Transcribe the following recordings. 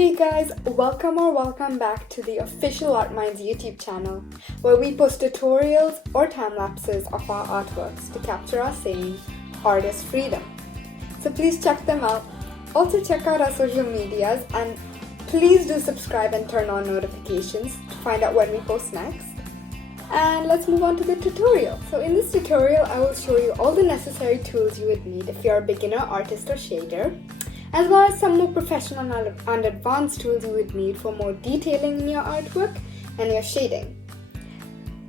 Hey guys, welcome back to the official Art Minds YouTube channel, where we post tutorials or time lapses of our artworks to capture our saying, artist freedom. So please check them out. Also check out our social medias and please do subscribe and turn on notifications to find out when we post next. And let's move on to the tutorial. So in this tutorial, I will show you all the necessary tools you would need if you're a beginner artist or shader, as well as some more professional and advanced tools you would need for more detailing in your artwork and your shading.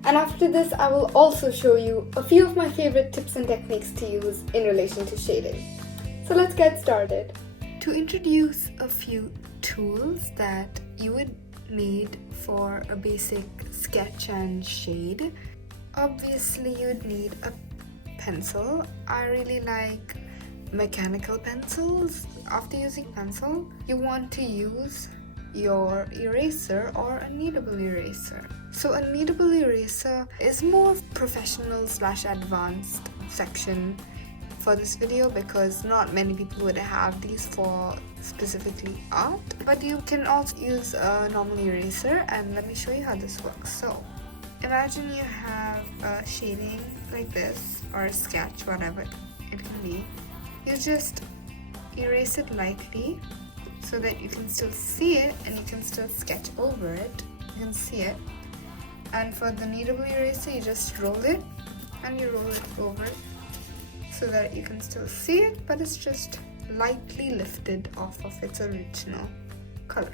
And after this, I will also show you a few of my favorite tips and techniques to use in relation to shading. So let's get started. To introduce a few tools that you would need for a basic sketch and shade, obviously you'd need a pencil. I really like mechanical pencils. After using pencil, you want to use your eraser or a kneadable eraser. So a kneadable eraser is more professional / advanced section for this video because not many people would have these for specifically art, but you can also use a normal eraser, and let me show you how this works. So imagine you have a shading like this or a sketch, whatever it can be. You just erase it lightly so that you can still see it and you can still sketch over it. You can see it. And for the kneadable eraser, you just roll it and you roll it over so that you can still see it, but it's just lightly lifted off of its original color.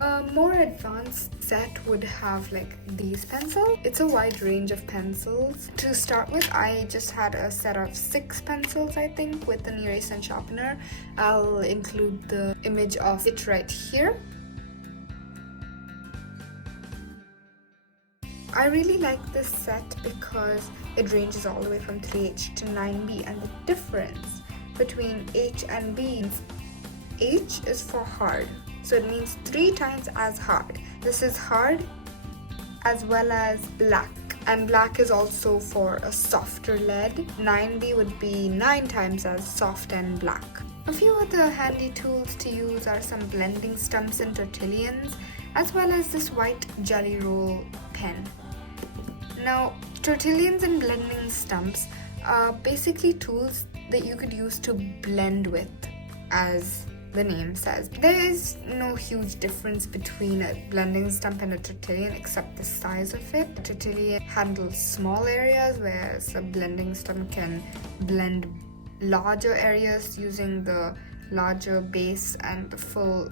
A more advanced set would have like these pencils. It's a wide range of pencils. To start with, I just had a set of 6 pencils, I think, with an eraser and sharpener. I'll include the image of it right here. I really like this set because it ranges all the way from 3H to 9B, and the difference between H and B, H is for hard. So it means 3 times as hard. This is hard as well as black. And black is also for a softer lead. 9B would be 9 times as soft and black. A few other handy tools to use are some blending stumps and tortillons, as well as this white jelly roll pen. Now, tortillons and blending stumps are basically tools that you could use to blend with, as the name says. There is no huge difference between a blending stump and a tortillon except the size of it. A tortillon handles small areas, whereas a blending stump can blend larger areas using the larger base and the full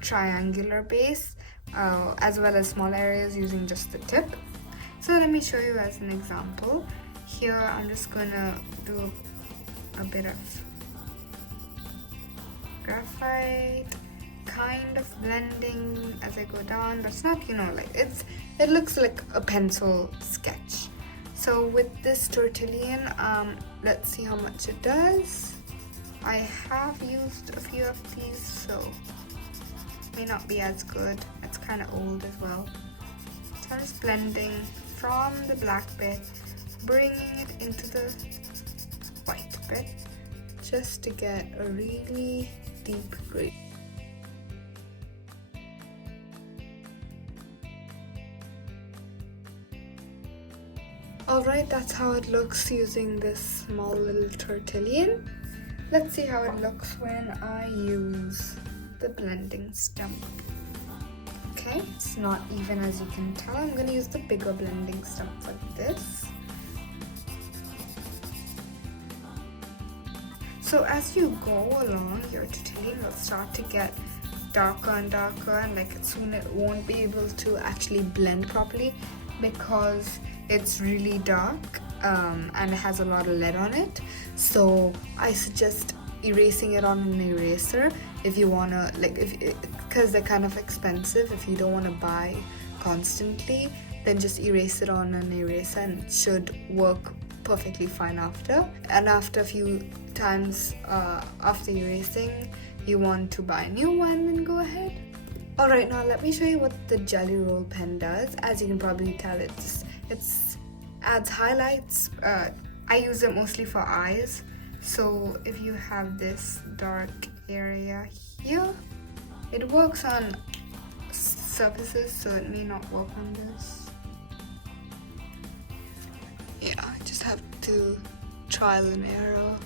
triangular base, as well as small areas using just the tip. So let me show you as an example. Here I'm just gonna do a bit of graphite, kind of blending as I go down, but it's not, like it looks like a pencil sketch. So with this tortillon, let's see how much it does. I have used a few of these, so it may not be as good. It's kind of old as well. So I'm just blending from the black bit, bringing it into the white bit, just to get a really deep gray. Alright, that's how it looks using this small little tortillon. Let's see how it looks when I use the blending stump. Okay, it's not even, as you can tell. I'm going to use the bigger blending stump for this. So as you go along, your tortillon will start to get darker and darker, and soon it won't be able to actually blend properly because it's really dark and it has a lot of lead on it. So I suggest erasing it on an eraser if you wanna, because they're kind of expensive. If you don't want to buy constantly, then just erase it on an eraser and it should work perfectly fine after. And after a few times after erasing, you want to buy a new one, then go ahead. Alright, now let me show you what the jelly roll pen does. As you can probably tell, it adds highlights. I use it mostly for eyes. So if you have this dark area here, It works on surfaces, so it may not work on this. Yeah, I just have to trial and error.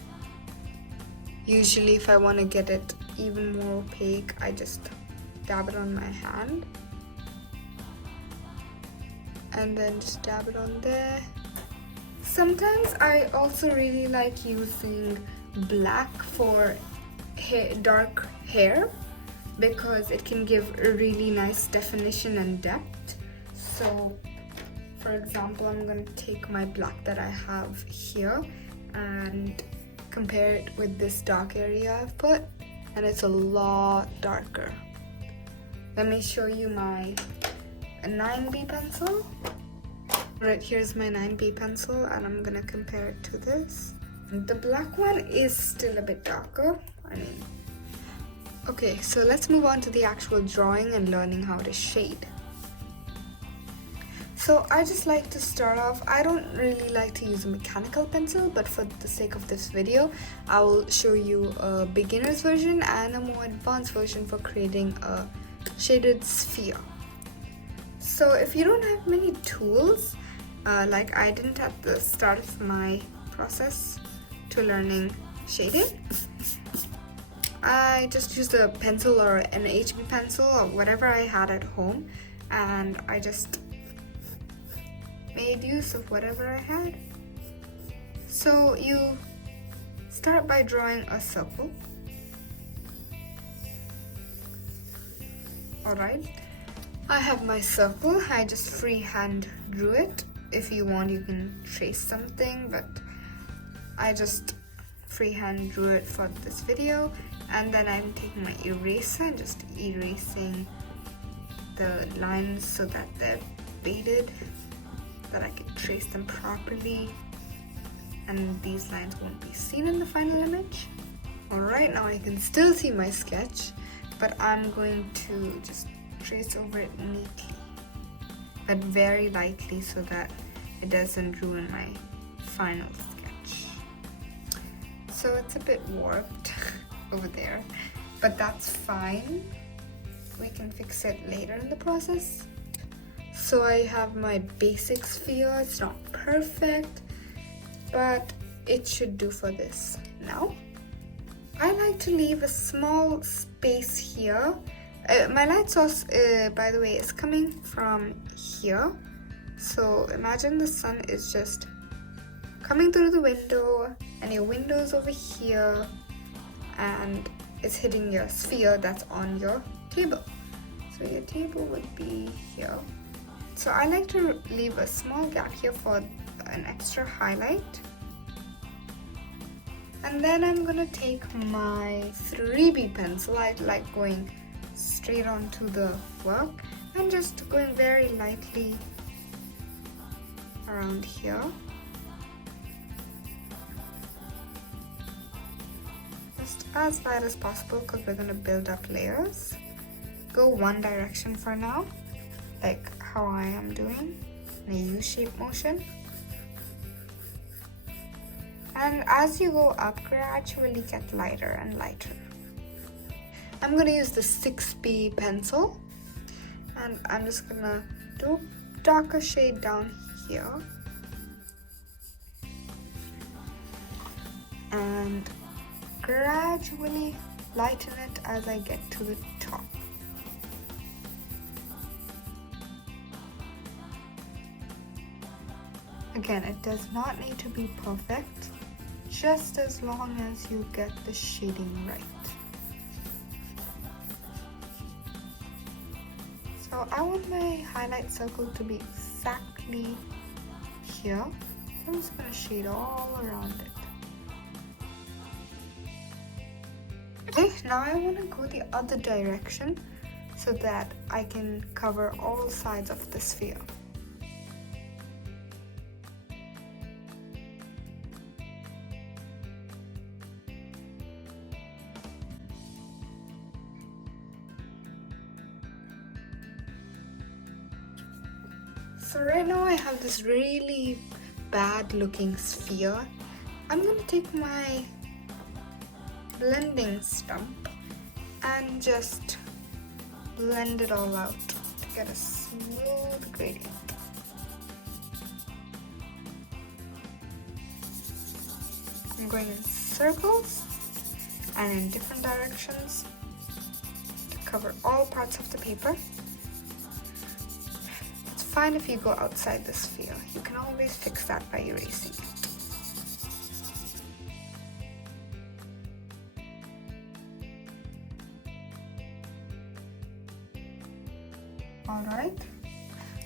Usually if I want to get it even more opaque, I just dab it on my hand and then just dab it on there. Sometimes I also really like using black for dark hair because it can give a really nice definition and depth. So for example, I'm going to take my black that I have here and compare it with this dark area I've put, and it's a lot darker. Let me show you my 9B pencil. Right, here's my 9B pencil and I'm gonna compare it to this. The black one is still a bit darker. Okay, so let's move on to the actual drawing and learning how to shade. So I just like to start off, I don't really like to use a mechanical pencil, but for the sake of this video, I will show you a beginner's version and a more advanced version for creating a shaded sphere. So if you don't have many tools, like I didn't at the start of my process to learning shading, I just used a pencil or an HB pencil or whatever I had at home, and I just made use of whatever I had. So you start by drawing a circle. Alright, I have my circle. I just freehand drew it. If you want, you can trace something, but I just freehand drew it for this video. And then I'm taking my eraser and just erasing the lines so that they're faded, that I can trace them properly and these lines won't be seen in the final image. Alright, now I can still see my sketch, but I'm going to just trace over it neatly, but very lightly so that it doesn't ruin my final sketch. So it's a bit warped over there, but that's fine. We can fix it later in the process. So I have my basic sphere. It's not perfect, but it should do for this. Now, I like to leave a small space here. My light source, by the way, is coming from here. So imagine the sun is just coming through the window and your window's over here and it's hitting your sphere that's on your table. So your table would be here. So I like to leave a small gap here for an extra highlight. And then I'm gonna take my 3B pencil. I like going straight onto the work and just going very lightly around here. Just as light as possible because we're gonna build up layers. Go one direction for now, like how I am doing, in a U-shaped motion. And as you go up, gradually get lighter and lighter. I'm gonna use the 6B pencil, and I'm just gonna do a darker shade down here. And gradually lighten it as I get to the top. Again, it does not need to be perfect, just as long as you get the shading right. So I want my highlight circle to be exactly here. So I'm just going to shade all around it. Okay, now I want to go the other direction so that I can cover all sides of the sphere. So right now I have this really bad looking sphere. I'm going to take my blending stump and just blend it all out to get a smooth gradient. I'm going in circles and in different directions to cover all parts of the paper. It's fine if you go outside the sphere. You can always fix that by erasing it. Alright,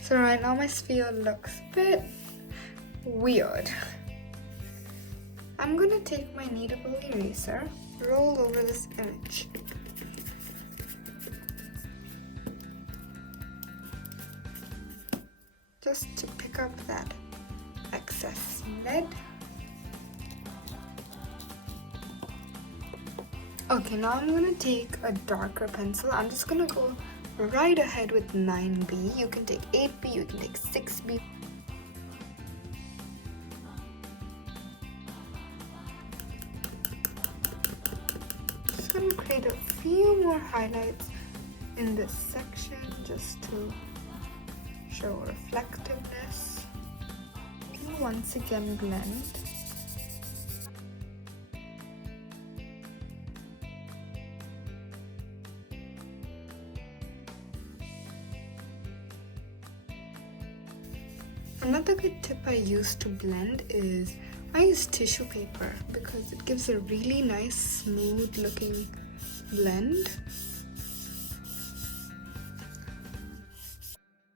so right now my sphere looks a bit weird. I'm gonna take my kneadable eraser, roll over this image. Just to pick up that excess lead. Okay, now I'm gonna take a darker pencil. I'm just gonna go right ahead with 9B. You can take 8B, you can take 6B. Just gonna create a few more highlights in this section just to show reflectiveness. And once again blend. Another good tip I use to blend is I use tissue paper because it gives a really nice smooth looking blend.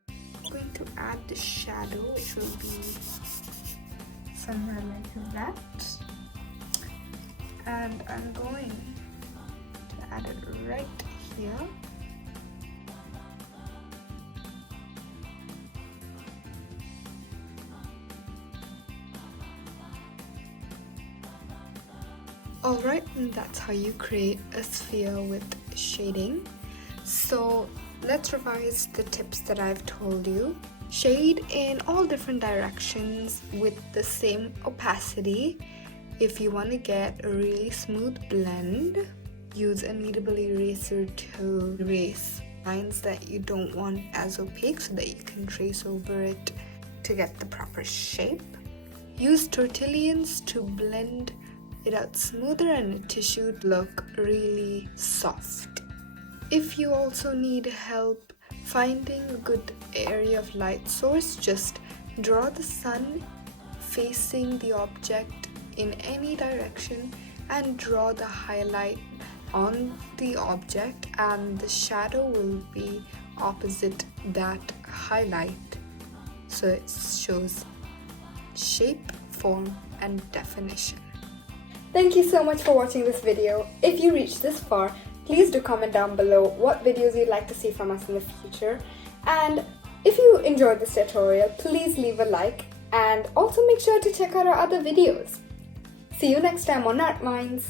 I'm going to add the shadow, which will be somewhere like that, and I'm going to add it right here. Alright, and that's how you create a sphere with shading. So let's revise the tips that I've told you. Shade in all different directions with the same opacity. If you want to get a really smooth blend, use a kneadable eraser to erase lines that you don't want as opaque so that you can trace over it to get the proper shape. Use tortillions to blend it out smoother and a tissue look really soft. If you also need help finding a good area of light source, just draw the sun facing the object in any direction and draw the highlight on the object, and the shadow will be opposite that highlight, so it shows shape, form and definition. Thank you so much for watching this video. If you reached this far, please do comment down below what videos you'd like to see from us in the future. And if you enjoyed this tutorial, please leave a like and also make sure to check out our other videos. See you next time on Art Minds.